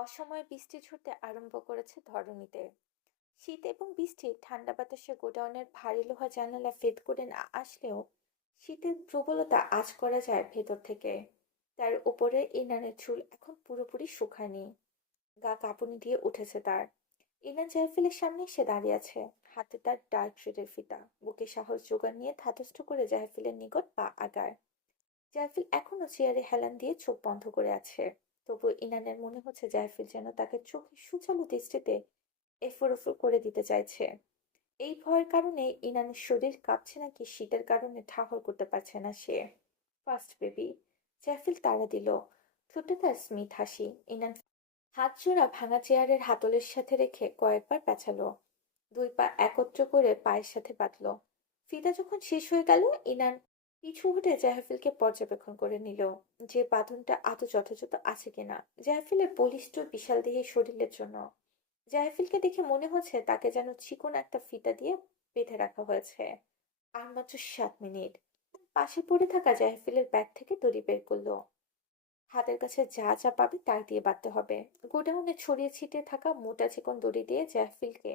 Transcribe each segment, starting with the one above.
অসময়ে বৃষ্টি ঝরতে আরম্ভ করেছে ধরণীতে। শীত এবং বৃষ্টি ঠান্ডা বাতাসে গোডাউনের ভারী লোহা জানালা ভেদ করে না আসলেও শীতের প্রবলতা আঁচ করা যায় ভেতর থেকে। তার উপরে ইনানের চুল এখন পুরোপুরি শুকায়নি, গা কাঁপুনি দিয়ে উঠেছে তার। ইনান জাইফিলের সামনে এসে দাঁড়িয়ে আছে, হাতে তার ডার্ক শেডের ফিতা, বুকে সাহস জোগাড় নিয়ে ধাতস্থ করে জাইফিলের নিকট পা আগায়। জাইফিল এখনো চেয়ারে হেলান দিয়ে চোখ বন্ধ করে আছে। তবু ইনানের মনে হচ্ছে জাইফিল যেন তাকে চোখে সুচালো দৃষ্টিতে এফোর ওফর করে দিতে চাইছে। এই ভয়ের কারণে ইনানের শরীর কাঁপছে নাকি শীতের কারণে ঠাহর করতে পারছে না সে। ফার্স্ট বেবি, জাইফিল তাড়া দিল। ঠোঁটে তার স্মিথ হাসি। ইনান হাত জোড়া ভাঙা চেয়ারের হাতলের সাথে রেখে কয়েকবার পেঁচালো। দুই পা একত্র করে পায়ের সাথে বাঁধলো। ফিতা যখন শেষ হয়ে গেল, ইনান পিছু হটে জাহাফিলকে পর্যবেক্ষণ করে নিল, যে বাঁধনটা আদৌ যথাযথ আছে কিনা জাহাফিলের বলিষ্ঠ বিশালদেহী শরীরের জন্য। জাহাফিলকে দেখে মনে হচ্ছে তাকে যেন চিকন একটা ফিতা দিয়ে বেঁধে রাখা হয়েছে। আর মাত্র 7 মিনিট। পাশে পড়ে থাকা জাহাফিলের ব্যাগ থেকে দড়ি বের করলো। হাতের কাছে যা যা পাবে তাই দিয়ে বাঁধতে হবে। গোডাউনে ছড়িয়ে ছিটিয়ে থাকা মোটা চিকন দড়ি দিয়ে জাহফিলকে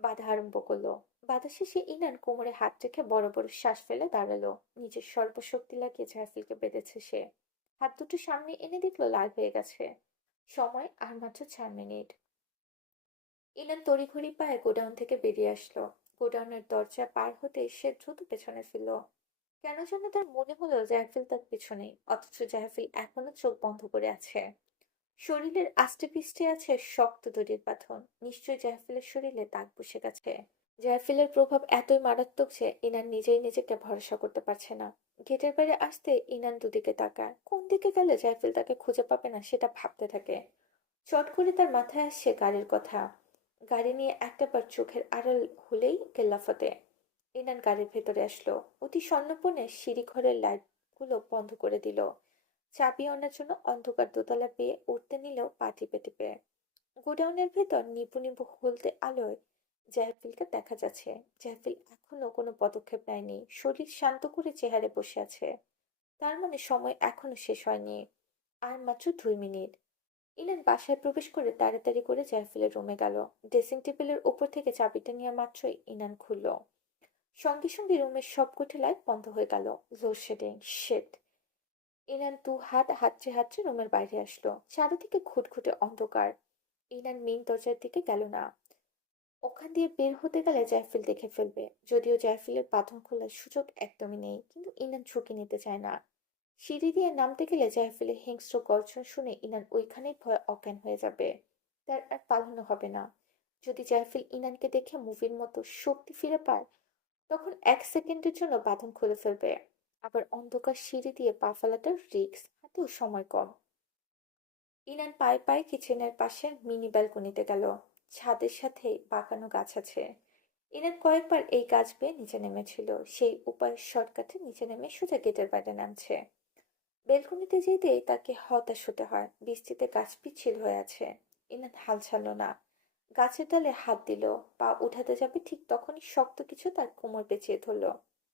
বাঁধা আরম্ভ করলো। বাধা শেষে ইনান কোমরে হাত রেখে বড় বড় শ্বাস ফেলে দাঁড়ালো। নিজের সর্বশক্তি লাগিয়ে জাহফিলকে বেঁধেছে সে। হাত দুটো সামনে এনে দেখলো লাল হয়ে গেছে। সময় আর মাত্র 4 মিনিট। ইনান তড়িঘড়ি পায়ে গোডাউন থেকে বেরিয়ে আসলো। গোডাউনের দরজা পার হতে সে দ্রুত পেছনে ফিরল। কেন যেন তার মনে হলো জাহফিল তার পিছনেই, অথচ জাহফিল এখনো চোখ বন্ধ করে আছে। শরীরের আষ্টেপৃষ্ঠে আছে শক্ত দড়ির বাঁধন। নিশ্চয়ই জাহফিলের শরীরে দাগ বসে গেছে। জাহফিলের প্রভাব এতই মারাত্মক যে ইনান নিজেই নিজেকে ভরসা করতে পারছে না। গেটের বাইরে আসতে ইনান দুদিকে তাকায়, কোন দিকে গেলে জাহফিল তাকে খুঁজে পাবে না সেটা ভাবতে থাকে। চট করে তার মাথায় আসছে গাড়ির কথা। গাড়ি নিয়ে একটাবার চোখের আড়াল হলেই কেল্লাফতে। ইনান গাড়ির ভেতরে আসলো। অতি সন্নপনে সিঁড়ি ঘরের লাইট গুলো বন্ধ করে দিল। চাবি আনার জন্য অন্ধকার দোতলা পেয়ে উঠতে নিলেও পা টিপে টিপে। গোডাউনের ভেতর নিভু নিভু হলদে আলোয় জাহফিলকে দেখা যাচ্ছে। জাহফিল এখনো কোনো পদক্ষেপ নেয়নি, শরীর শান্ত করে চেহারে বসে আছে। তার মানে সময় এখনো শেষ হয়নি। আর মাত্র 2 মিনিট। ইনান বাসায় প্রবেশ করে তাড়াতাড়ি করে জাহফিলের রুমে গেল। ড্রেসিং টেবিলের উপর থেকে চাবিটা নেওয়া মাত্রই ইনান খুলল। সঙ্গে সঙ্গে রুমের সবকটি লাইট বন্ধ হয়ে গেল। Load shedding, sheet. ইনান দু হাত হাতড়ে হাতড়ে রুমের বাইরে আসলো। চারিদিকে ঘুটঘুটে অন্ধকার। ইনান মেইন দরজার দিকে গেল না। ওখান দিয়ে বের হতে গেলে জাইফিল দেখে ফেলবে। যদিও জাইফিলের বাঁধন খোলার সুযোগ একদমই নেই, কিন্তু ইনান ঝুঁকি নিতে চায় না। সিঁড়ি দিয়ে নামতে গেলে জাইফিলের হিংস্র গর্জন শুনে ইনান ওইখানেই ভয়ে অজ্ঞান হয়ে যাবে। তার আর পালানো হবে না। যদি জাইফিল ইনানকে দেখে মুভির মতো শক্তি ফিরে পায়, তখন 1 সেকেন্ডের জন্য বাঁধন খুলে ফেলবে। আবার অন্ধকার সিঁড়ি দিয়ে পা ফেলাটার রিস্ক, হাতেও সময় কম। ইনান পায়ে পায়ে কিচেনের পাশের মিনি ব্যালকনিতে গেল। ছাদের সাথে বাঁকানো গাছ আছে। ইনান কয়েকবার এই গাছ বেয়ে নিচে নেমেছিল। সেই উপায় শর্টকাটে নিচে নেমে সোজা গেটের বাইরে নামছে। বেলকনিতে যেতেই তাকে হতাশ হতে হয়। বৃষ্টিতে গাছ পিচ্ছিল হয়ে আছে। ইনান হাল ছাড়ল না। গাছের ডালে হাত দিল। পা উঠাতে যাবে ঠিক তখনই শক্ত কিছু তার কোমর পেঁচিয়ে ধরল।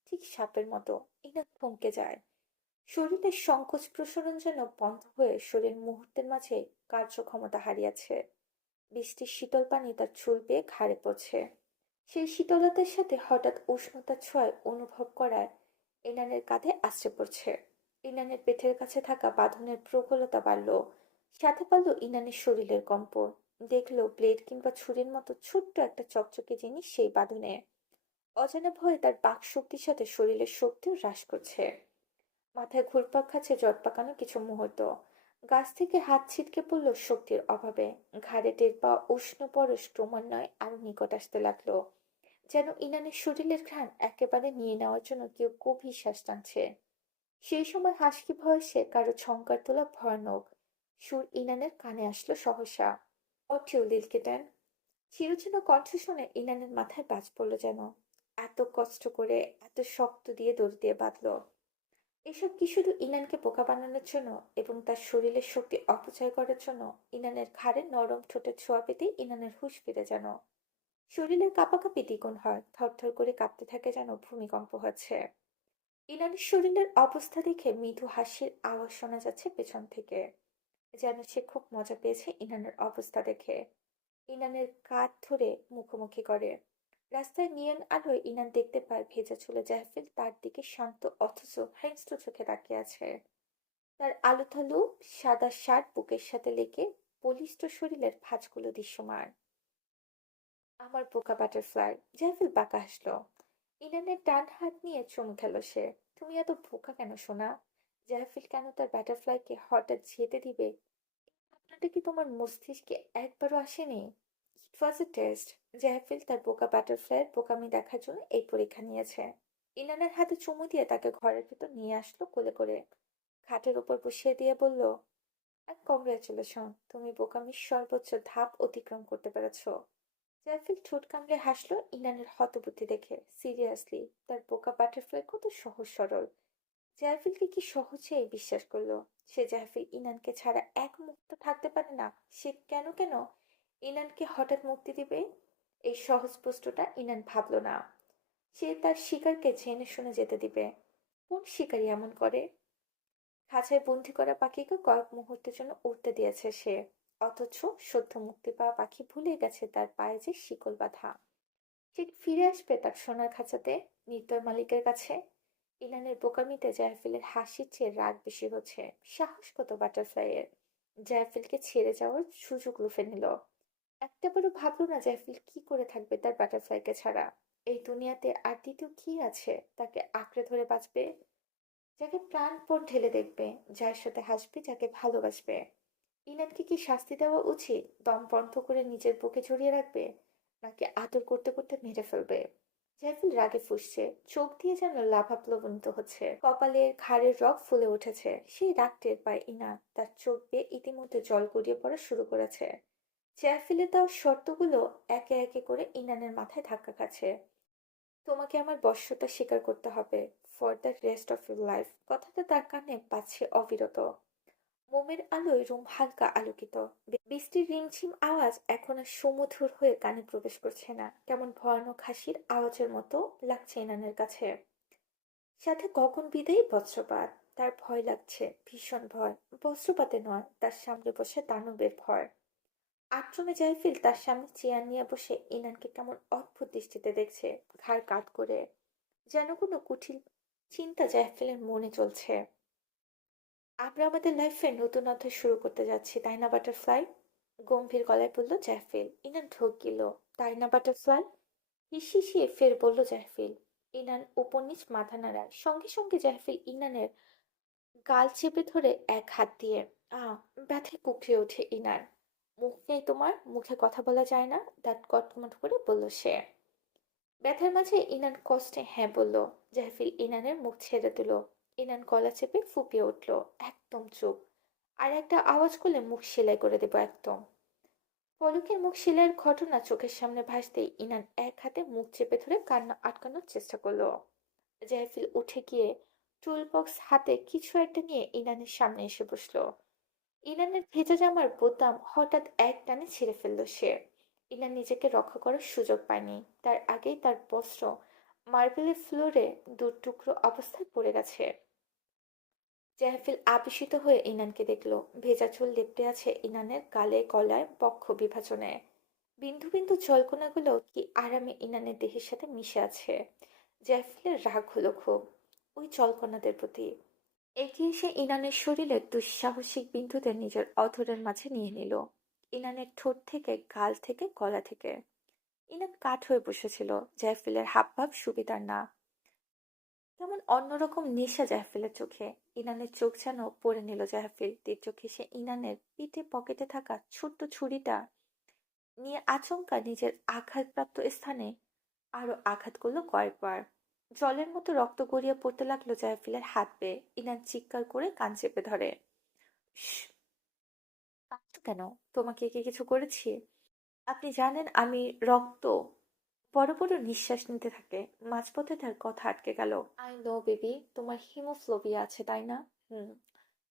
ঠিক সাপের মতো। ইনান থমকে যায়। শরীরের সংকোচ প্রসারণ যেন বন্ধ হয়ে শরীর মুহূর্তের মাঝে কার্যক্ষমতা হারিয়েছে। বৃষ্টির শীতল পানি তার চুল বেয়ে ঘাড়ে পড়ছে। সেই শীতলতার সাথে হঠাৎ উষ্ণতার ছোঁয়ায় অনুভব করায় ইনানের কাঁধে আছড়ে পড়ছে। ইনানের পেটের কাছে থাকা বাঁধনের প্রবলতা বাড়ল। সাথে পারল ইনানের শরীরের কম্প। দেখলো ব্লেড কিংবা ছুরির মতো ছোট্ট একটা চকচকে জিনিস সেই বাঁধনে। অজানা ভয়ে তার বাক শক্তির সাথে শরীরের শক্তিও হ্রাস করছে। মাথায় ঘুরপাক খাচ্ছে জট পাকানো কিছু মুহূর্ত। গাছ থেকে হাত ছিটকে পড়ল শক্তির অভাবে। ঘাড়ে টের পাওয়া উষ্ণ পরশ ক্রমান্বয়ে আরো নিকট আসতে লাগলো। যেন ইনানের শরীরের ঘ্রাণ একেবারে নিয়ে নেওয়ার জন্য কেউ গভীর শ্বাস টানছে। সেই সময় হাসকি ভয়েসে কারো ঝংকার তোলা ভয়ানক সুর ইনানের কানে আসলো সহসা। অটিও লিলকিটেন। চিরচেনা কণ্ঠ শুনে ইনানের মাথায় বাজ পড়ল যেন। এত কষ্ট করে, এত শক্ত দিয়ে দড়ি দিয়ে বাঁধলো। এসব কি শুধু ইনানকে বোকা বানানোর জন্য এবং তার শরীরের শক্তি অপচয় করার জন্য? ইনানের ঘাড়ে নরম ঠোঁটের ছোঁয়া পেতেই ইনানের হুঁশ ফিরে যেন। শরীরের কাঁপাকাঁপি দ্বিগুণ হয়, থরথর করে কাঁপতে থাকে যেন ভূমিকম্প হচ্ছে। ইনানের শরীরের অবস্থা দেখে মৃদু হাসির আওয়াজ শোনা যাচ্ছে পেছন থেকে। যেন সে খুব মজা পেয়েছে ইনানের অবস্থা দেখে। ইনানের কাঁধ ধরে মুখোমুখি করে। রাস্তায় নিয়ন আলোয় ইনান দেখতে পায় ভেজা চুলে জাহফিল তার দিকে শান্ত অথচ হিংস্র চোখে তাকিয়ে আছে। তার আলুথালু সাদা শার্ট বুকের সাথে লেগে বলিষ্ঠ শরীরের ভাঁজগুলো দৃশ্যমান। আমার বোকা বাটারফ্লাই, জাহফিল বাঁকা হাসলো। ইনানের ডান হাত নিয়ে চুমু খেল সে। তুমি এত বোকা কেন সোনা? জাহফিল কেন তার বাটারফ্লাইকে হঠাৎ যেতে দিবে? আপনাটা কি তোমার মস্তিষ্কে একবারও আসেনি? ইট ওয়াজ এ টেস্ট। জাহফিল তার বোকা বাটারফ্লাইয়ের বোকামি দেখার জন্য এই পরীক্ষা নিয়েছে। ইনানের হাতে চুমু দিয়ে তাকে ঘরের ভেতর নিয়ে আসলো কোলে করে। খাটের উপর বসিয়ে দিয়ে বলল, আর কংগ্রাচুলেশন, তুমি বোকামির সর্বোচ্চ ধাপ অতিক্রম করতে পেরেছো। জাইফিল ঠোঁট কামড়ে হাসলো ইনানের হতবুদ্ধি দেখে। সিরিয়াসলি, তার বোকা বাটারফ্লাই কত সহজ সরল। জাইফিলকে কি সহজেই বিশ্বাস করলো। সে জাইফিল ইনানকে ছাড়া এক মুহূর্ত থাকতে পারে না। সে কেন ইনানকে হঠাৎ মুক্তি দিবে? এই সহজ প্রশ্নটা ইনান ভাবলো না। সে তার শিকারকে জেনে শুনে যেতে দিবে। কোন শিকারী এমন করে? খাঁচায় বন্দি করা পাখিকে কয়েক মুহূর্তের জন্য উড়তে দিয়েছে সে, অথচ সদ্য মুক্তি পাওয়া পাখি ভুলে গেছে তার পায়ে যে শিকল বাঁধা। সে কি ফিরে আসবে তার সোনার খাঁচাতে, নির্দয় মালিকের কাছে? ইনানের বোকামিতে জায়ফিলের হাসির চেয়ে রাগ বেশি হচ্ছে। সাহস কত বাটারফ্লাইয়ের! জায়ফিলকে ছেড়ে যাওয়ার সুযোগ লুফে নিল। একটাবারও ভাবলো না জায়ফিল কি করে থাকবে তার বাটারফ্লাইকে ছাড়া। এই দুনিয়াতে আর দ্বিতীয় কি আছে তাকে আঁকড়ে ধরে বাঁচবে? যাকে প্রাণপণ ঢেলে দেখবে, যার সাথে হাসবে, যাকে ভালোবাসবে। ইনানকে কি শাস্তি দেওয়া উচিত? দম বন্ধ করে নিজের বুকে জড়িয়ে রাখবে, নাকি আদর করতে করতে মেরে ফেলবে? জাইফুল রাগে ফুঁসছে, চোখ দিয়ে যেন লাভা প্লবনিত হচ্ছে। কপালের ঘাড়ের রগ ফুলে উঠেছে। সেই রাগ টের পায় ইনা। তার চোখ বেয়ে ইতিমধ্যে জল গড়িয়ে পড়া শুরু করেছে। জাইফুলের দেওয়া শর্তগুলো একে একে করে ইনানের মাথায় ধাক্কা খাচ্ছে। তোমাকে আমার বশ্যতা স্বীকার করতে হবে, for the rest of your life. কথাটা তার কানে বাজছে অবিরত। মোমের আলোয় রুম হালকা আলোকিত। বৃষ্টির রিমঝিম আওয়াজ এখন আর সুমধুর হয়ে কানে প্রবেশ করছে না, কেমন ভয়ানক হাসির আওয়াজের মতো লাগছে ইনানের কাছে। সাথে গগন বিদায়ী বজ্রপাত। তার ভয় লাগছে, ভীষণ ভয়। বজ্রপাতে নয়, তার সামনে বসে দানবের ভয়। আশ্রমে জাইফিল তার সামনে চেয়ার নিয়ে বসে ইনানকে কেমন অদ্ভুত দৃষ্টিতে দেখছে, ঘাড় কাত করে। যেন কোনো কুটিল চিন্তা জাইফিলের মনে চলছে। আমরা আমাদের লাইফে নতুন অধ্যায় শুরু করতে যাচ্ছি, তাই না বাটারফ্লাই? গম্ভীর গলায় বলল জাহফিল। ইনান ঢোক গিল। তাই না বাটারফ্লাই? হিসিয়ে ফের বলল জাহফিল। ইনান উপর নিচ মাথা নাড়ায়। সঙ্গে সঙ্গে জাহফিল ইনানের গাল চেপে ধরে এক হাত দিয়ে। আহ! ব্যথায় কুকড়ে ওঠে ইনার। মুখ নেই তোমার, মুখে কথা বলা যায় না? দাঁত কটমট করে বলল সে। ব্যথার মাঝে ইনান কষ্টে হ্যাঁ বলল। জাহফিল ইনানের মুখ ছেড়ে দিল। ইনান গলা চেপে ফুপিয়ে উঠল। একদম চুপ। আর একটা আওয়াজ করলে মুখ সেলাই করে দেবো একদম। পলকের মুখ সেলাইয়ের ঘটনা চোখের সামনে ভাসতেই ইনান এক হাতে মুখ চেপে ধরে কান্না আটকানোর চেষ্টা করলো। জাহফিল উঠে গিয়ে টুল বক্স হাতে কিছু একটা নিয়ে ইনানের সামনে এসে বসলো। ইনানের ভেজা জামার বোতাম হঠাৎ এক টানে ছিঁড়ে ফেলল সে। ইনান নিজেকে রক্ষা করার সুযোগ পায়নি। তার আগেই তার বস্ত্র মার্বেলের ফ্লোরে দু টুকরো অবস্থায় পড়ে গেছে। জাহফিল আবিষ্মিত হয়ে ইনানকে দেখল। ভেজা চুল লেপ্টে আছে ইনানের গালে গলায় বক্ষ বিভাজনে। বিন্দু বিন্দু জলকণাগুলো কি আরামে ইনানের দেহের সাথে মিশে আছে। জাহফিলের রাগ হলো খুব ওই জলকণাদের প্রতি। এগিয়ে এসে ইনানের শরীরের দুঃসাহসিক বিন্দুদের নিজের অধরের মাঝে নিয়ে নিল। ইনানের ঠোঁট থেকে, গাল থেকে, গলা থেকে। ইনান কাঠ হয়ে বসেছিল। জাহফিলের হাবভাব সুবিধার না। কেমন অন্যরকম নেশা জাহফিলের চোখে। ইনানের চোখ যেন পড়ে নিল জাহফিল। তীর চোখে সে ইনানের পিঠে পকেটে থাকা ছোট্ট ছুরিটা নিয়ে আচমকা নিজের আঘাতপ্রাপ্ত স্থানে আরো আঘাত করলো কয়েকবার। জলের মতো রক্ত গড়িয়ে পড়তে লাগলো জাহফিলের হাত বেয়ে। ইনান চিৎকার করে কান চেপে ধরে। "শ্, কাঁদছো কেন? তোমাকে কি কিছু করেছি? আপনি জানেন আমি রক্ত। বড় বড় নিঃশ্বাস নিতে থাকে। মাঝপথে তার কথা আটকে গেল। আই নো বেবি, তোমার হিমোফ্লোবিয়া আছে তাই না? হুম।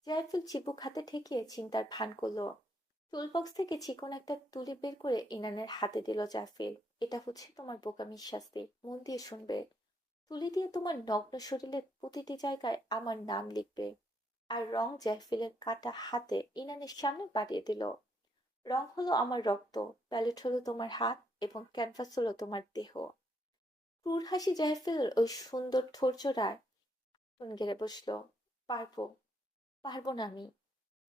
জায়ফুল চিবুক হাতে ঠেকিয়ে চিন্তার ভান করলো। টুলবক্স থেকে চিকন একটা তুলি বের করে ইনানের হাতে দিল জাফিল। এটা হচ্ছে তোমার বোকামির শাস্তি, মন দিয়ে শুনবে। তুলি দিয়ে তোমার নগ্ন শরীরের প্রতিটি জায়গায় আমার নাম লিখবে। আর রং জাইফিলের কাটা হাতে ইনানের সামনে বাড়িয়ে দিল। রং হলো আমার রক্ত, প্যালেট হলো তোমার হাত, এবং ক্যানভাস হলো তোমার দেহ। ক্রুর হাসি জাইফিলের ওই সুন্দর ঠোঁট জোড়ায় টন গেড়ে বসলো। পারবো, পারবো না আমি।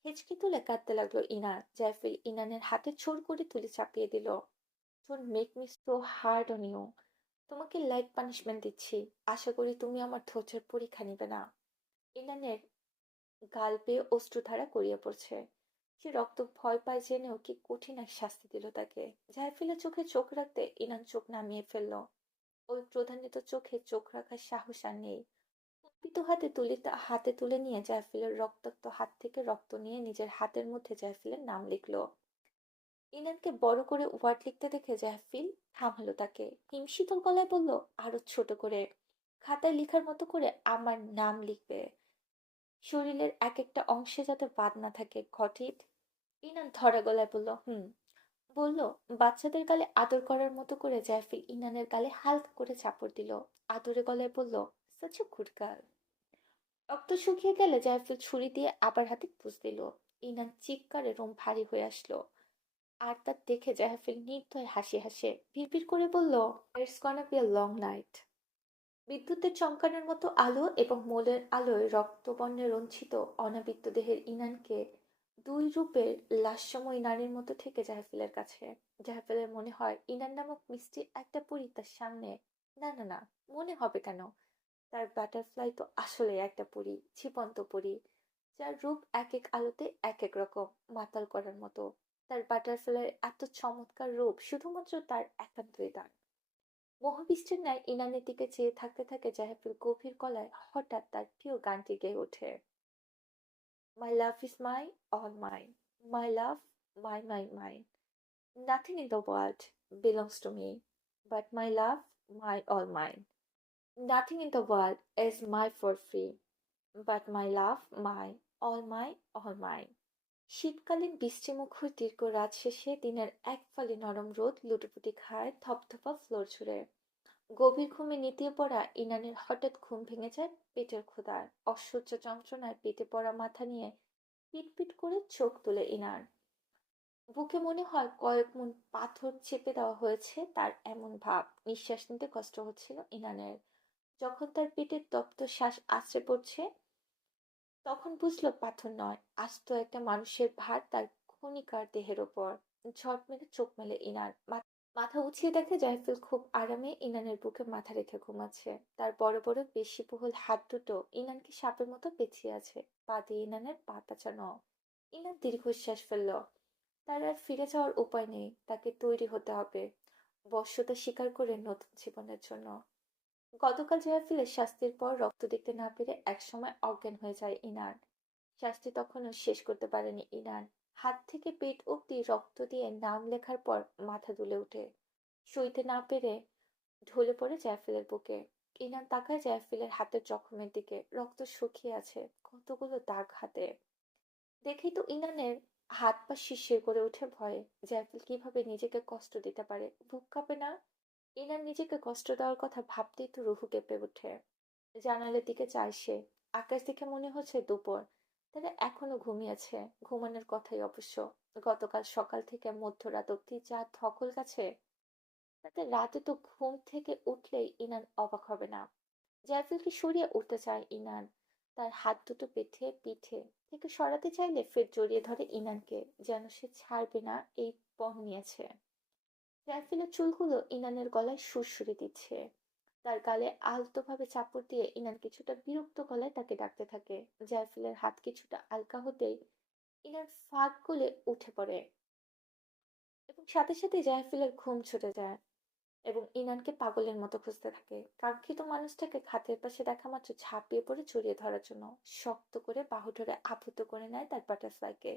হেঁচকি তুলে কাঁদতে লাগলো ইনান। জাইফিল ইনানের হাতে জোর করে তুলে চাপিয়ে দিল। Don't make me so hard on you. তোমাকে লাইট পানিশমেন্ট দিচ্ছি। আশা করি তুমি আমার ধৈর্যের পরীক্ষা নিবে না। ইনানের গাল বেয়ে অশ্রুধারা গড়িয়ে পড়ছে। সে রক্ত ভয় পায় জেনেও কি কঠিন এক শাস্তি দিল তাকে। জাইফিলের চোখে চোখ রাখতে ইনান চোখ নামিয়ে ফেলল। ওই ক্রোধান্বিত চোখে চোখ রাখার সাহস আর নেই। কম্পিত হাতে তুলে নিয়ে জাইফিলের রক্তাক্ত হাত থেকে রক্ত নিয়ে নিজের হাতের মধ্যে জাইফিলের নাম লিখলো। ইনানকে বড় করে ওয়ার্ড লিখতে দেখে জাহফিল থামালো তাকে। হিমশীতল গলায় বলল, আরো ছোট করে, খাতায় লিখার মতো করে আমার নাম লিখবে। শরীরের এক একটা অংশে যাতে বাদ না থাকে, ঘটিত। ইনান ধরা গলায় বলল, হুম। বলল, বাচ্চাদের গালে আদর করার মতো করে জাহফিল ইনানের গালে হালকা করে চাপড় দিল। আদরে গলায় বলল, সাচ এ গুড গার্ল। রক্ত শুকিয়ে গেলে জাহফিল ছুরি দিয়ে আবার হাতে পুষ দিল। ইনান চিৎকারে রুম ভারী হয়ে আসলো। আর তা দেখে জাহফিল নির্দয় হাসি হাসে ভিড় করে বলল, it's গনা be a long night. বিদ্যুতের চমকানোর মতো আলো এবং মোলের আলোয় রক্তবর্ণে রঞ্জিত অনাবৃত দেহের ইনানকে দুই রূপের লাস্যময়ী নারীর মতো থেকে জাহফিলের কাছে। জাহফিলের মনে হয় ইনান নামক মিষ্টি একটা পরী তার সামনে। না না না, মনে হবে কেন? তার বাটারফ্লাই তো আসলে একটা পরী, জীবন্ত পরী, যার রূপ এক এক আলোতে এক এক রকম, মাতাল করার মতো। তার বাটারফ্লাইয়ের এত চমৎকার রূপ শুধুমাত্র তার একান্তই দান। মোহবিষ্টের ন্যায় ইনানের দিকে চেয়ে থাকতে থাকে জাহেফিল গভীর গলায় হঠাৎ তার প্রিয় গানটি গেয়ে ওঠে। My love is my all mine, my love, my nothing in the world belongs to me but my love, my all mine. Nothing in the world is my for free but my love, all my. শীতকালীন বৃষ্টিমুখর দীর্ঘ রাত শেষে দিনের এক ফালি নরম রোদ লুটোপুটি খায় থপথপা ফ্লোর জুড়ে। গভীর ঘুমে নেতিয়ে পড়া ইনানের হঠাৎ ঘুম ভেঙে যায় পেটের ক্ষুধায়। অসহ্য যন্ত্রণায় পেটে পড়া মাথা নিয়ে পিটপিট করে চোখ তুলে ইনার। বুকে মনে হয় কয়েক মণ পাথর চেপে দেওয়া হয়েছে, তার এমন ভাব। নিঃশ্বাস নিতে কষ্ট হচ্ছিল ইনানের। যখন তার পেটের তপ্ত শ্বাস আছড়ে পড়ছে, তখন বুঝলো পাথর নয়, আস্ত একটা মানুষের ভার তার ক্ষণিকার দেহের ওপর। ঝট মেরে চোখ মেলে ইনার। মাথা উঁচিয়ে দেখে জাইফুল খুব আরামে ইনানের বুকে মাথা রেখে ঘুমাচ্ছে। তার বড় বড় পেশিবহুল হাত দুটো ইনানকে সাপের মতো পেঁচিয়ে আছে। পা দিয়ে ইনানের পা পেঁচানো। ইনান দীর্ঘশ্বাস ফেলল। তার আর ফিরে যাওয়ার উপায় নেই, তাকে তৈরি হতে হবে বশ্যতা স্বীকার করে নতুন জীবনের জন্য। গতকাল জাইফুলের শাস্তির পর রক্ত দেখতে না পেরে একসময় অজ্ঞান হয়ে যায় ইনান। শাস্তি তখনও শেষ করতে পারেনি ইনান। হাত থেকে পেট অব্দি রক্ত দিয়ে নাম লেখার পর মাথা দুলে ওঠে। সইতে না পেরে ঢলে পড়ে জায়ফিলের বুকে। ইনান তাকায় জায়ফিলের হাতের জখমের দিকে। রক্ত শুকিয়ে আছে, কতগুলো দাগ হাতে। দেখেই তো ইনানের হাত পা শিরশির করে ওঠে ভয়ে। জায়ফিল কিভাবে নিজেকে কষ্ট দিতে পারে, বুক কাঁপে না? ইনান নিজেকে কষ্ট দেওয়ার কথা ভাবতেই তো রুহু কেঁপে ওঠে। জানালার দিকে চায় সে। আকাশ দেখে মনে হচ্ছে দুপুর। তারা এখনো ঘুমিয়েছে। ঘুমানোর কথাই অবশ্য। গতকাল সকাল থেকে মধ্যরাত অব্দি যা ধকল গেছে, তাতে রাতে তো ঘুম থেকে উঠলেই ইনান অবাক হবে না। জাইফুলকে সরিয়ে উঠতে চায় ইনান। তার হাত দুটো পিঠে থেকে সরাতে চাইলে ফের জড়িয়ে ধরে ইনানকে, যেন সে ছাড়বে না এই পণ নিয়েছে। জাইফুলের চুলগুলো ইনানের গলায় সুড়সুড়ি দিচ্ছে। তার গালে আলতোভাবে চাপড় দিয়ে ইনান কিছুটা বিরক্ত গলায় তাকে ডাকতে থাকে। জাইফুলের হাত কিছুটা আলগা হতেই ইনান ফাঁক গলে উঠে পড়ে এবং সাথে সাথে জাইফুলের ঘুম ছুটে যায় এবং ইনানকে পাগলের মতো খুঁজতে থাকে। কাঙ্ক্ষিত মানুষটাকে খাটের পাশে দেখা মাত্র ঝাঁপিয়ে পড়ে জড়িয়ে ধরার জন্য শক্ত করে বাহু ধরে আবদ্ধ করে নেয় তার বাটারফ্লাইকে।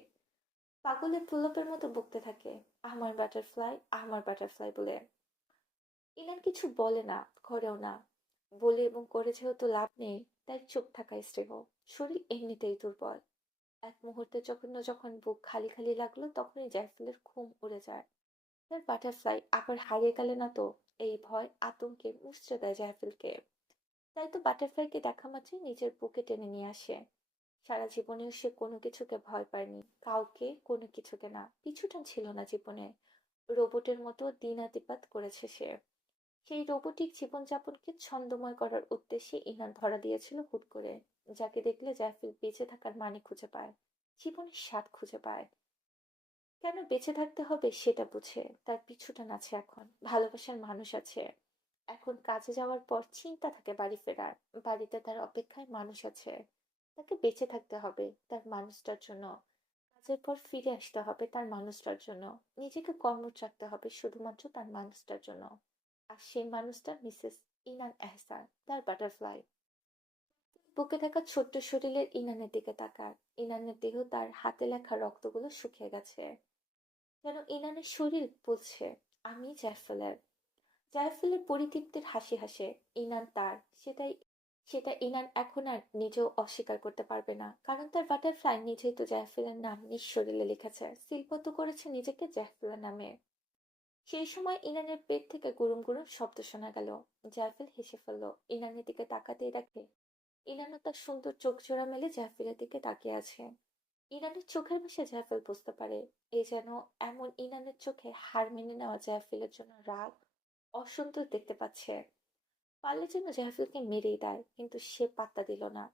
পাগলের প্রলোপের মতো বকতে থাকে, আমার বাটারফ্লাই, আমার বাটারফ্লাই বলে। ইনান কিছু বলে না, করেও না। বলে এবং করে যেহেতু লাভ নেই, তাই চুপ থাকাই শ্রেয়। শরীর এমনিতেই দুর্বল। এক মুহূর্তের জন্য যখন বুক খালি খালি লাগলো, তখনই জাইফুলের ঘুম উড়ে যায়। তার বাটারফ্লাই আবার হারিয়ে গেলে না তো, এই ভয় আতঙ্কে মুচড়ে দেয় জাইফুলকে। তাই তো বাটারফ্লাইকে দেখা মাত্রই নিজের বুকে টেনে নিয়ে আসে। সারা জীবনেও সে কোনো কিছুকে ভয় পায়নি, কাউকে, কোনো কিছুকে না। পিছুটান ছিল না জীবনে। রোবটের মতো দিনাতিপাত করেছে সে। সেই রোবটিক জীবনযাপনকে ছন্দময় করার উদ্দেশ্যে ইনান ধরা দিয়েছিল হুট করে। যাকে দেখলে জাফিল বেঁচে থাকার মানে খুঁজে পায়, জীবনের স্বাদ খুঁজে পায়। কেন বেঁচে থাকতে হবে সেটা বুঝে। তার পিছুটান আছে এখন, ভালোবাসার মানুষ আছে। এখন কাজে যাওয়ার পর চিন্তা থাকে বাড়ি ফেরার। বাড়িতে তার অপেক্ষায় মানুষ আছে। তাকে বেঁচে থাকতে হবে তার মানুষটার জন্য। কাজের পর ফিরে আসতে হবে তার মানুষটার জন্য। নিজেকে কর্মঠ রাখতে হবে শুধুমাত্র তার মানুষটার জন্য। আর সেই মানুষটা মিসেস ইনান এহসান, তার বাটারফ্লাই। বুকে থাকা ছোট্ট শরীরের ইনানের দিকে তাকায়। ইনানের দেহ তার হাতে লেখা রক্তগুলো শুকিয়ে গেছে। যেন ইনানের শরীর বলছে, আমি জাফরের। জাফরের পরিতৃপ্তির হাসি হাসে। ইনান তার, সেটাই। সেটা ইনান এখন আর নিজেও অস্বীকার করতে পারবে না, কারণ তার বাটারফ্লাই নিজেই তো জাফরের নাম নিজ শরীরে লিখেছে, সিলবদ্ধ করেছে নিজেকে জাফরের নামে। সেই সময় ইনানের পেট থেকে গুরুম গুরুম শব্দ শোনা গেল। জাফিল হেসে ফেলল। ইনানের দিকে তাকাতেই দেখে ইনানও তার সুন্দর চোখ জোড়া মেলে জাফিলের দিকে তাকিয়ে আছে। ইনানের চোখের ভাষায় জাফিল বুঝতে পারে, এ যেন এমন ইনানের চোখে হার মেনে নেওয়া জাফিলের জন্য রাগ, অসন্তোষ দেখতে পাচ্ছে। পারলে যেন জাফিলকে মেরেই দেয়, কিন্তু সে পাত্তা দিল না।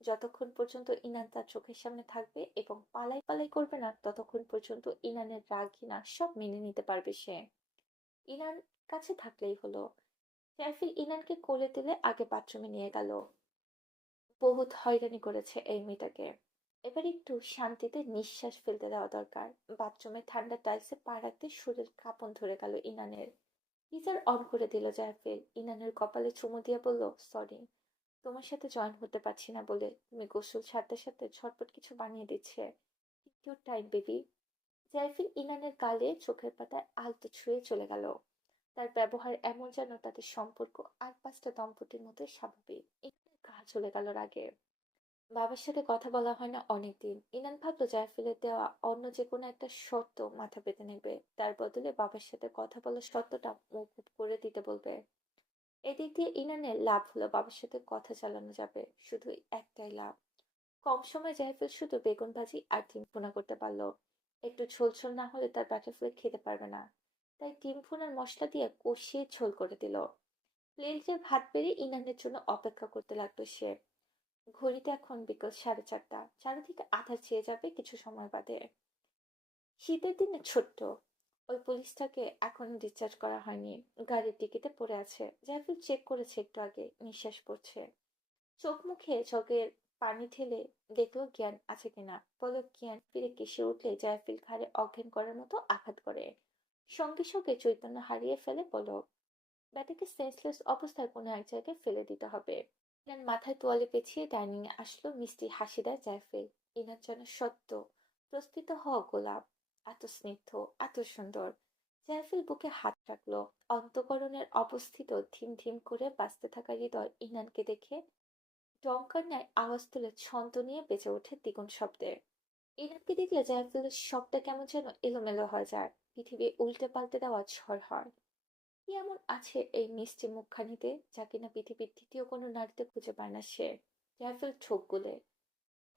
যতক্ষণ পর্যন্ত ইনান তার চোখের সামনে থাকবে এবং পালাই পালাই করবে না, ততক্ষণ পর্যন্ত ইনানের রাগ ঘৃণা সব মেনে নিতে পারবে সে। ইনান কাছে থাকলেই হলো। জাফিল ইনানকে কোলে তুলে আগে বাথরুমে নিয়ে গেল। বহুত হয়রানি করেছে এই মেয়েটাকে। এবার একটু শান্তিতে নিঃশ্বাস ফেলতে দেওয়া দরকার। বাথরুমে ঠান্ডা টাইলসে পা রাখতে শরীর কাঁপন ধরে গেল ইনানের। গিজার অন করে দিল জাফিল। ইনানের কপালে চুমু দিয়ে বলল, সরি, তোমার সাথে জয়েন হতে পারছি না বলে। তুমি গোসল সারতে সাথে ঝটপট কিছু বানিয়ে দিচ্ছে। Your time baby. জাইফিল ইনানের গালে চোখের পাতায় আলতো ছুঁয়ে চলে গেল। তার ব্যবহার এমন যেন তাদের সম্পর্ক আর পাঁচটা দম্পতির মতোই স্বাভাবিক। ইনানের গা চলে গেল রাগে। বাবার সাথে কথা বলা হয় না অনেকদিন। ইনান ভাবলো জাইফিলের দেওয়া অন্য যে কোনো একটা শর্ত মাথা পেতে নেবে, তার বদলে বাবার সাথে কথা বলার শর্তটা মওকুফ করে দিতে বলবে। এদিক দিয়ে ইনানের লাভ হলো, বাবার সাথে কথা চালানো যাবে। শুধু একটাই লাভ, কম সময় জাইফেল শুধু বেগুন ভাজি আর ডিম ভুনা করতে পারলো। একটু ঝোল ঝোল না হলে তার বাটারফ্লাই খেতে পারবে না। তাই ডিম ভুনার মশলা দিয়ে কষিয়ে ঝোল করে দিল। প্লেটে ভাত বেড়ে ইনানের জন্য অপেক্ষা করতে লাগলো সে। ঘড়িতে এখন বিকেল 4:30। চারিদিকে আধার ছেয়ে যাবে কিছু সময় বাদে। শীতের দিনে ছোট্ট ওই পুলিশটাকে এখনো ডিসচার্জ করা হয়নি। গাড়ির টিকিটে পড়ে আছে। জাইফুল চেক করেছে একটু আগে, নিঃশ্বাস পড়ছে। চোখ মুখে চোখের পানি ঠেলে দেখলো জ্ঞান আছে কিনা। পলক জ্ঞান ফিরে কেসে উঠলে জাইফিল ঘাড়ে অজ্ঞান করার মতো আঘাত করে। সঙ্গে সঙ্গে চৈতন্য হারিয়ে ফেলে পলক। ব্যাটাকে সেন্সলেস অবস্থায় কোনো এক জায়গায় ফেলে দিতে হবে। ইনান মাথায় তোয়ালে পেঁচিয়ে ডাইনিং এ আসলো। মিষ্টি হাসি দেয় জাইফিল। ইনার যেন সত্য প্রস্ফুটিত হওয়া গোলাপ, এত স্নিগ্ধ, এত সুন্দর। জাইফিল বুকে হাত রাখলো। অন্তঃকরণের অবস্থিত ধিম ধিম করে বাজতে থাকা হৃদয় ইনানকে দেখে ডঙ্কার ন্যায় আওয়াজ তুলে ছন্দ নিয়ে বেজে ওঠে দ্বিগুণ শব্দে। ইনানকে দেখলে জাইফিলের সবটা কেমন যেন এলোমেলো হয়ে যায়। পৃথিবী উল্টে পাল্টে দেওয়া ঝড় হয়। কি এমন আছে এই মিষ্টি মুখখানিতে, যা কিনা পৃথিবীর দ্বিতীয় কোনো নারীতে খুঁজে পায় না সে। জাইফিল ঠোক গুলে।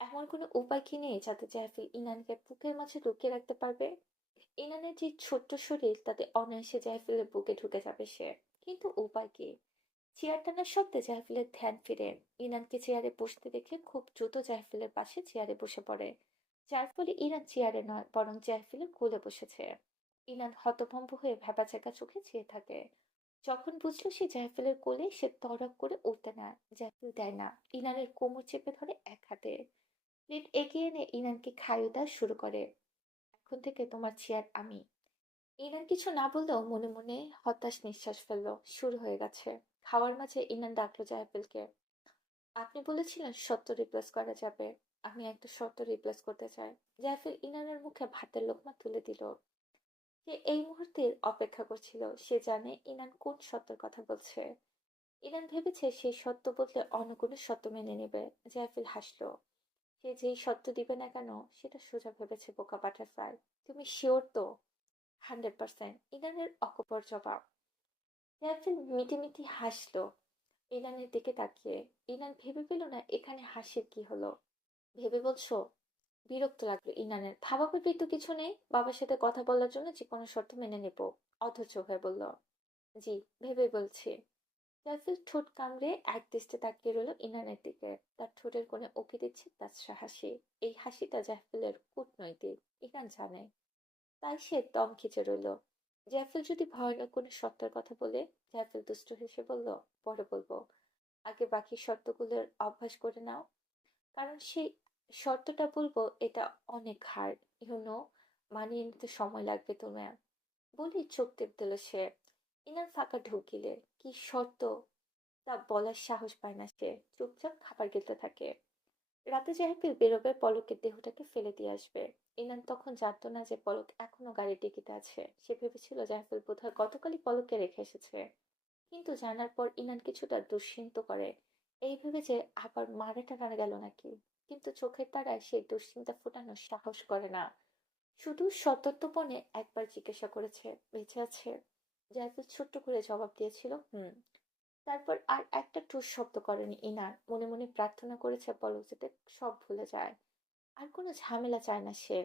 এমন কোনো উপায় কি নেই যাতে জাইফিল ইনানকে বুকের মাঝে লুকিয়ে রাখতে পারবে? ইনানের যে ছোট্ট শরীর, তাতে অনায়াসে জাইফিলের বুকে ঢুকে যাবে সে। কিন্তু উপায় কি? চেয়ার টানার শব্দে জাইফিলের ধ্যান ফিরে। ইনানকে চেয়ারে বসতে দেখে খুব দ্রুত জাইফিলের পাশে চেয়ারে বসে পড়ে। যার ফলে ইনান চেয়ারে নয়, বরং জাইফিলের কোলে বসেছে। ইনান হতভম্ব হয়ে ভ্যাবাচ্যাকা চোখে চেয়ে থাকে। যখন বুঝলো সে জাইফিলের কোলে, সে তড়াক করে উঠতে নেয়। জাইফিল দেয় না। ইনানের কোমর চেপে ধরে এক হাতে। প্লেট এগিয়ে এনে ইনানকে খাইয়ে দেওয়া শুরু করে। এখন থেকে তোমার চেয়ার আমি। ইনান কিছু না বললেও মনে মনে হতাশ নিঃশ্বাস ফেললো। শুরু হয়ে গেছে। খাওয়ার মাঝে ইনান ডাকলো জাইফিলকে। আপনি বলেছিলেন শর্ত রিপ্লেস করা যাবে। আমি একটা শর্ত রিপ্লেস করতে চাই। জাইফিল ইনানের মুখে ভাতের লোকমা তুলে দিল। সে এই মুহূর্তের অপেক্ষা করছিল। সে জানে ইনান কোন সত্যের কথা বলছে। ইনান ভেবেছে সেই সত্য বদলে অন্য কোনো সত্য মেনে নেবে। জাইফিল হাসলো। সে যেই সত্য দিবে না কেন, সেটা সোজা ভেবেছে বোকা বাটারফ্লাই। তুমি শিওর তো? 100%। ইনানের অকপট জবাব। জাইফিল মিটিমিটি হাসলো ইনানের দিকে তাকিয়ে। ইনান ভেবে পেল না এখানে হাসির কি হলো। ভেবে বলছো? বিরক্ত লাগলো ইনানের। ভাবাভাবির তো কিছু নেই, বাবার সাথে কথা বলার জন্য যে কোনো শর্ত মেনে নেব। অথচ হয়ে বলল, জি, ভেবে বলছি। রাইফেল ঠোঁট কামড়ে এক দৃষ্টে তাকিয়ে রইল ইনানের দিকে। তার ঠোঁটের কোণে উকি দিচ্ছে তাচ্ছা হাসি। এই হাসিটা জাফিলের কূটনৈতিক, ইনান জানে। তাই সে দম খিচে রইল। জাফিল যদি ভয়ানক কোনো শর্তের কথা বলে, জাফিল দুষ্ট হেসে বলল, পরে বলবো, আগে বাকি শর্তগুলোর অভ্যাস করে নাও। কারণ সেই শর্তটা বলবো এটা অনেক হার্ড, মানিয়ে নিতে সময় লাগবে তোমার। বলি চোখ টিপ দিল সে। ইনার ফাঁকা ঢুকিলে কি শর্ত তা বলার সাহস পায় না সে, চুপচাপ খাবার গিলতে থাকে। রাতে জাহিদ বেরোবে পলকের দেহটাকে ফেলে দিয়ে আসবে। ইনান তখন জানতো না যে পলক এখনো গাড়ির ডিকিতে আছে। সে ভেবেছিল জাহিদ বোধহয় গতকালই পলককে রেখে এসেছে। কিন্তু জানার পর ইনান কিছুটা দুশ্চিন্ত করে, এই ভেবে যে আবার মারা টারা গেল নাকি। কিন্তু চোখের তারায় সেই দুশ্চিন্তা ফোটানোর সাহস করে না। শুধু সতর্কপণে একবার জিজ্ঞাসা করেছে, বেঁচে আছে? জাহিদ ছোট্ট করে জবাব দিয়েছিল, হুম। তারপর আর একটা টুস শব্দ করেনি ইনান। মনে মনে প্রার্থনা করেছে পলক যাতে সব ভুলে যায়। আর কোনো ঝামেলা চায় না সে।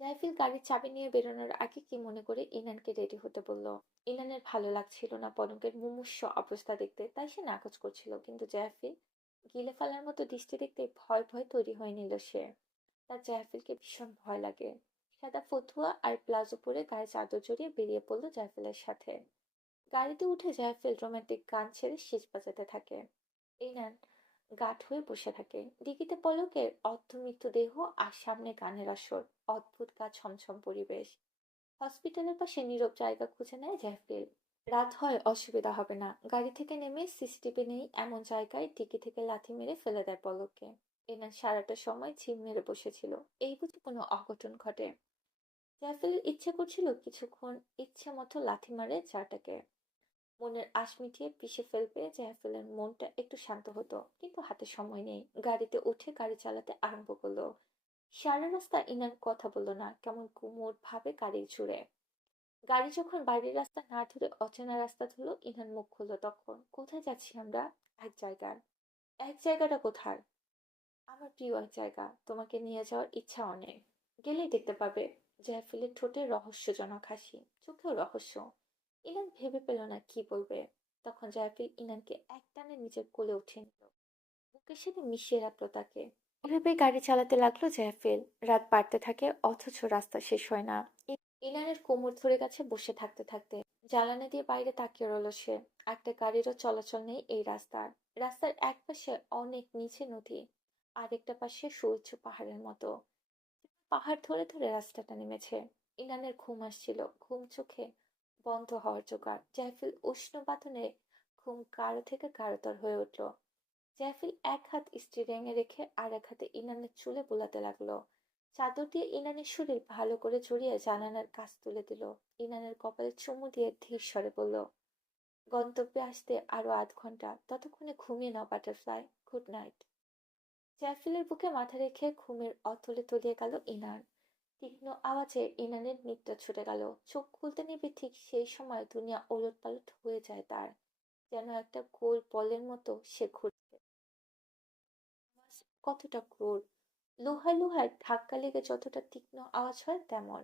জাইফিল গাড়ির চাবি নিয়ে বেরোনোর আগে কি মনে করে ইনানকে রেডি হতে বলল। ইনানের ভালো লাগছিল না পলকের মুমূর্ষু অবস্থা দেখতে, তাই সে নাকচ করছিল। কিন্তু জাইফিল গিলে ফেলার মতো দৃষ্টি দেখতে ভয় ভয় তৈরি হয়ে নিল সে। তার জাইফিলকে ভীষণ ভয় লাগে। সাদা ফতুয়া আর প্লাজো পরে গায়ে চাদর জড়িয়ে বেরিয়ে পড়লো জাইফিলের সাথে। গাড়িতে উঠে জাইফিল রোমান্টিক গান ছেড়ে সেজ বাজাতে থাকে। এই নেন গাঢ় হয়ে বসে থাকে। ডিকিতে পলকের অর্ধমৃত্যু দেহ আর সামনে গানের আসর। অদ্ভুত গা ছমছম পরিবেশ। হসপিটালের পাশে নীরব জায়গা খুঁজে নেয় জাহফিল। রাত হয় অসুবিধা হবে না। গাড়ি থেকে নেমে সিসিটিভি নেই এমন জায়গায় ডিকি থেকে লাথি মেরে ফেলে দেয় পলককে। এনার সারাটা সময় ঝিম মেরে বসেছিল, এই বুঝি কোনো অঘটন ঘটে। জাহফিলের ইচ্ছে করছিল কিছুক্ষণ ইচ্ছে মতো লাথি মারে চাটাকে, মনের আশ মিটিয়ে পিষে ফেলবে, জাহফিলের মনটা একটু শান্ত হতো। কিন্তু হাতে সময় নেই। গাড়িতে উঠে গাড়ি চালাতে আরম্ভ করলো। সারা রাস্তা ইনার কথা বললো না, কেমন কুমোট ভাবে গাড়ি জুড়ে। গাড়ি যখন বাড়ির রাস্তা না ধরে অচেনা রাস্তা ধরলো, ইনার মুখ খুললো তখন। কোথায় যাচ্ছি আমরা? এক জায়গায়। এক জায়গাটা কোথায়? আমার প্রিয় এক জায়গা, তোমাকে নিয়ে যাওয়ার ইচ্ছা অনেক। গেলেই দেখতে পাবে। জাহফিলের ঠোঁটে রহস্যজনক হাসি, চোখেও রহস্য। ইনান ভেবে পেল না কি বলবে। তখন জাহফিল ইনানকে একটানে নিজের কোলে উঠিয়ে নিল, বুকের সাথে মিশিয়ে রাখলো তাকে। এভাবে গাড়ি চালাতে লাগলো জাহফিল। রাত বাড়তে থাকে অথচ রাস্তা শেষ হয় না। ইনানের কোমর ধরে গেছে বসে থাকতে থাকতে। জ্বালানি দিয়ে বাইরে তাকিয়ে রইল সে। একটা গাড়িরও চলাচল নেই এই রাস্তার। রাস্তার এক পাশে অনেক নিচে নদী, আরেকটা পাশে সুউচ্চ পাহাড়ের মতো। পাহাড় ধরে ধরে রাস্তাটা নেমেছে। ইনানের ঘুম আসছিল, ঘুম চোখে বন্ধ হওয়ার জোগাড়। জাইফিল উষ্ণ বাঁধনে ঘুম গাঢ় থেকে গাঢ়তর হয়ে উঠল। জাইফিল এক হাত স্টিয়ারিং এ রেখে আর এক হাতে ইনানের চুলে বোলাতে লাগলো। চাদর দিয়ে ইনানের শরীর ভালো করে জড়িয়ে জানালার কাছ তুলে দিল। ইনানের কপালে চুমু দিয়ে ধীর স্বরে বলল, গন্তব্যে আসতে আরো ৮ ঘন্টা, ততক্ষণে ঘুমিয়ে নাও বাটারফ্লাই। Good night. জাইফিলের বুকে মাথা রেখে ঘুমের অতলে তলিয়ে গেল ইনান। তীক্ষ্ণ আওয়াজে ইনানের নিদ্রা ছুটে গেল। চোখ খুলতে নেবে ঠিক সেই সময় দুনিয়া ওলটপালট হয়ে যায় তার। যেন একটা গোল বলের মতো সে ঘুরছে। আওয়াজ কতটা ক্রূর! লোহায় লোহায় ধাক্কা লেগে যতটা তীক্ষ্ণ আওয়াজ হয় তেমন।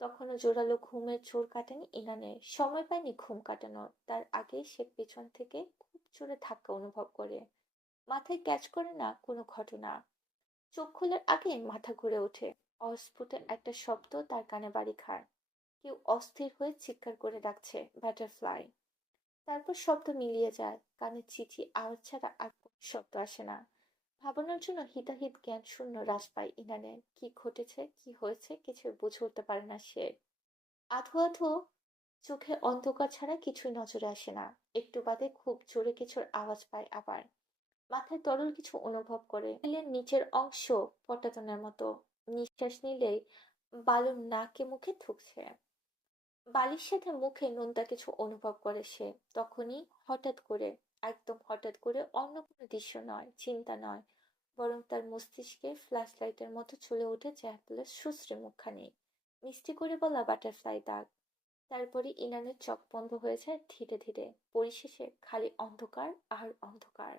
তখনও জোরালো ঘুমের জোর কাটেনি ইনানের, সময় পায়নি ঘুম কাটানোর। তার আগেই সে পেছন থেকে খুব জোরে ধাক্কা অনুভব করে। মাথায় ক্যাচ করে না কোনো ঘটনা। চোখ খোলার আগে মাথা ঘুরে ওঠে। অস্ফুট একটা শব্দ তার কানে বাড়ি খায়। কেউ অস্থির হয়ে চিৎকার করে ডাকছে, বাটারফ্লাই। তারপর শব্দ মিলিয়ে যায়। কানে চিঠি আওয়াজ ছাড়া আর কোনো শব্দ আসে না। ভাবানোর জন্য হিতাহিত জ্ঞান শূন্য হ্রাস পায় ইনানের। কি ঘটেছে, কি হয়েছে কিছু বুঝে উঠতে পারে না সে। আধো আধো চোখে অন্ধকার ছাড়া কিছুই নজরে আসে না। একটু বাদে খুব জোরে কিছুর আওয়াজ পায় আবার। মাথায় তরল কিছু অনুভব করে। শরীরের নিচের অংশ পটাতনের মতো। নিঃশ্বাস নিলেই বালু নাকে মুখে ঢুকছে। বালির সাথে মুখে নোনতা কিছু অনুভব করে সে। তখনই হঠাৎ করে, একদম হঠাৎ করে অন্য কোনো দৃশ্য নয়, চিন্তা নয়, বরং তার মস্তিষ্কে ফ্ল্যাশ লাইটের মতো চলে ওঠে জ্যাকুলার সুশ্রী মুখখানি। মিষ্টি করে বলা বাটারফ্লাই দাগ। তারপরে ইনানের চোখ বন্ধ হয়ে যায় ধীরে ধীরে। পরিশেষে খালি অন্ধকার আর অন্ধকার।